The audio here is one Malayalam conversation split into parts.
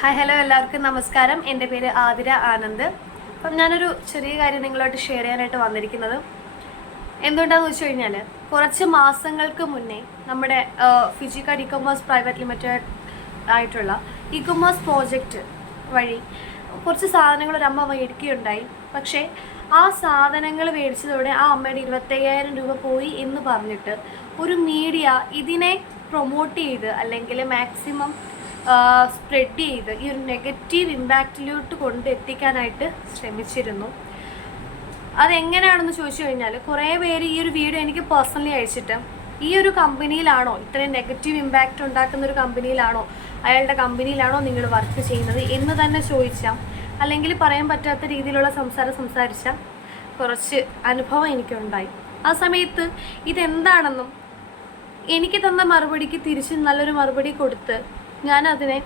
ഹായ് ഹലോ എല്ലാവർക്കും. നമസ്കാരം. എന്റെ പേര് ആതിര ആനന്ദ്. അപ്പം ഞാനൊരു ചെറിയ കാര്യം നിങ്ങളോട്ട് ഷെയർ ചെയ്യാനായിട്ട് വന്നിരിക്കുന്നത്. എന്തുകൊണ്ടാന്ന് വെച്ച് കഴിഞ്ഞാൽ കുറച്ച് മാസങ്ങൾക്ക് മുന്നേ നമ്മുടെ ഫിജിക്കാർഡ് ഇ കൊമേഴ്സ് പ്രൈവറ്റ് ലിമിറ്റഡ് ആയിട്ടുള്ള ഇ കൊമേഴ്സ് പ്രോജക്റ്റ് വഴി കുറച്ച് സാധനങ്ങൾ ഒരു അമ്മ മേടിക്കുകയുണ്ടായി. പക്ഷേ ആ സാധനങ്ങൾ മേടിച്ചതോടെ ആ അമ്മയുടെ ഇരുപത്തയ്യായിരം രൂപ പോയി എന്ന് പറഞ്ഞിട്ട് ഒരു മീഡിയ ഇതിനെ പ്രൊമോട്ട് ചെയ്ത് അല്ലെങ്കിൽ മാക്സിമം സ്പ്രെഡ് ചെയ്ത് ഈ ഒരു നെഗറ്റീവ് ഇമ്പാക്റ്റിലോട്ട് കൊണ്ടെത്തിക്കാനായിട്ട് ശ്രമിച്ചിരുന്നു. അതെങ്ങനെയാണെന്ന് ചോദിച്ചു കഴിഞ്ഞാൽ കുറേ പേര് ഈ ഒരു വീഡിയോ എനിക്ക് പേഴ്സണലി അയച്ചിട്ട് ഈ ഒരു കമ്പനിയിലാണോ ഇത്രയും നെഗറ്റീവ് ഇമ്പാക്റ്റ് ഉണ്ടാക്കുന്ന ഒരു കമ്പനിയിലാണോ അയാളുടെ കമ്പനിയിലാണോ നിങ്ങൾ വർക്ക് ചെയ്യുന്നത് എന്ന് തന്നെ ചോദിച്ചാൽ അല്ലെങ്കിൽ പറയാൻ പറ്റാത്ത രീതിയിലുള്ള സംസാരം സംസാരിച്ച കുറച്ച് അനുഭവം എനിക്കുണ്ടായി. ആ സമയത്ത് ഇതെന്താണെന്നും എനിക്ക് തന്ന മറുപടിക്ക് തിരിച്ച് നല്ലൊരു മറുപടി കൊടുത്ത് ഞാൻ അതിനെ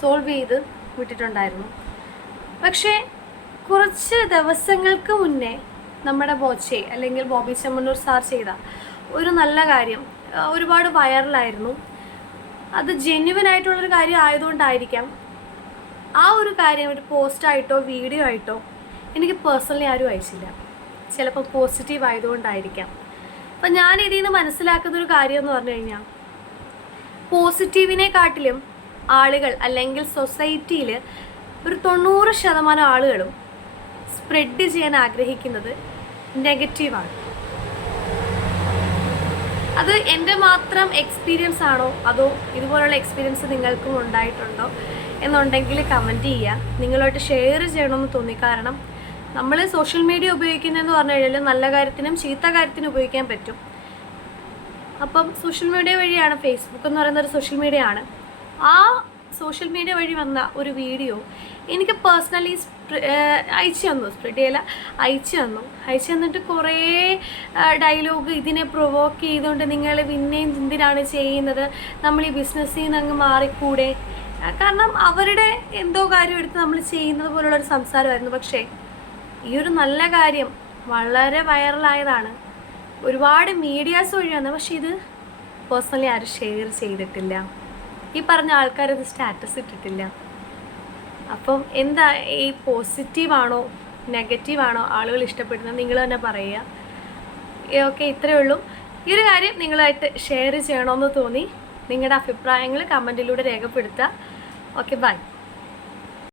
സോൾവ് ചെയ്ത് വിട്ടിട്ടുണ്ടായിരുന്നു. പക്ഷേ കുറച്ച് ദിവസങ്ങൾക്ക് മുന്നേ നമ്മുടെ ബോച്ചെ അല്ലെങ്കിൽ ബോബി ചെമ്മണ്ണൂർ സാർ ചെയ്ത ഒരു നല്ല കാര്യം ഒരുപാട് വൈറലായിരുന്നു അത് ജെന്യുവൻ ആയിട്ടുള്ളൊരു കാര്യം ആയതുകൊണ്ടായിരിക്കാം ആ ഒരു കാര്യം ഒരു പോസ്റ്റായിട്ടോ വീഡിയോ ആയിട്ടോ എനിക്ക് പേഴ്സണലി ആരും അയച്ചില്ല. ചിലപ്പോൾ പോസിറ്റീവ് ആയതുകൊണ്ടായിരിക്കാം. അപ്പം ഞാൻ ഇതിൽ നിന്ന് മനസ്സിലാക്കുന്ന ഒരു കാര്യം എന്ന് പറഞ്ഞു കഴിഞ്ഞാൽ പോസിറ്റീവിനെക്കാട്ടിലും ആളുകൾ അല്ലെങ്കിൽ സൊസൈറ്റിയിൽ ഒരു തൊണ്ണൂറ് ശതമാനം ആളുകളും സ്പ്രെഡ് ചെയ്യാൻ ആഗ്രഹിക്കുന്നത് നെഗറ്റീവാണ്. അത് എന്റെ മാത്രം എക്സ്പീരിയൻസ് ആണോ? അതോ ഇതുപോലുള്ള എക്സ്പീരിയൻസ് നിങ്ങൾക്കും ഉണ്ടായിട്ടുണ്ടോ? എന്നുണ്ടെങ്കിൽ കമന്റ് ചെയ്യുക. നിങ്ങളോട്ട് ഷെയർ ചെയ്യണമെന്ന് തോന്നി. കാരണം നമ്മൾ സോഷ്യൽ മീഡിയ ഉപയോഗിക്കുന്നതെന്ന് പറഞ്ഞു കഴിഞ്ഞാൽ നല്ല കാര്യത്തിനും ചീത്ത കാര്യത്തിനും ഉപയോഗിക്കാൻ പറ്റും. അപ്പം സോഷ്യൽ മീഡിയ വഴിയാണ് ഫേസ്ബുക്ക് എന്ന് പറയുന്ന ഒരു സോഷ്യൽ മീഡിയ ആണ്. ആ സോഷ്യൽ മീഡിയ വഴി വന്ന ഒരു വീഡിയോ എനിക്ക് പേഴ്സണലി അയച്ചു തന്നു സ്പ്രെഡ് ചെയ്യല അയച്ചു തന്നു. അയച്ചു തന്നിട്ട് കുറേ ഡയലോഗ് ഇതിനെ പ്രൊവോക്ക് ചെയ്തുകൊണ്ട് നിങ്ങൾ പിന്നെയും എന്തിനാണ് ചെയ്യുന്നത്? നമ്മൾ ഈ ബിസിനസ്സിൽ നിന്ന് അങ്ങ് മാറിക്കൂടെ? കാരണം അവരുടെ എന്തോ കാര്യം എടുത്ത് നമ്മൾ ചെയ്യുന്നത് പോലുള്ളൊരു സംസാരമായിരുന്നു. പക്ഷേ ഈ ഒരു നല്ല കാര്യം വളരെ വൈറലായതാണ് ഒരുപാട് മീഡിയാസ് വഴിയാണ് പക്ഷെ ഇത് പേഴ്സണലി ആരും ഷെയർ ചെയ്തിട്ടില്ല. ഈ പറഞ്ഞ ആൾക്കാരത് സ്റ്റാറ്റസ് ഇട്ടിട്ടില്ല. അപ്പം എന്താ ഈ പോസിറ്റീവാണോ നെഗറ്റീവാണോ ആളുകൾ ഇഷ്ടപ്പെടുന്നത് നിങ്ങൾ തന്നെ പറയുക. ഓക്കെ ഇത്രയേ ഉള്ളൂ. ഈ ഒരു കാര്യം നിങ്ങളായിട്ട് ഷെയർ ചെയ്യണമെന്ന് തോന്നി. നിങ്ങളുടെ അഭിപ്രായങ്ങൾ കമന്റിലൂടെ രേഖപ്പെടുത്തുക. Okay bye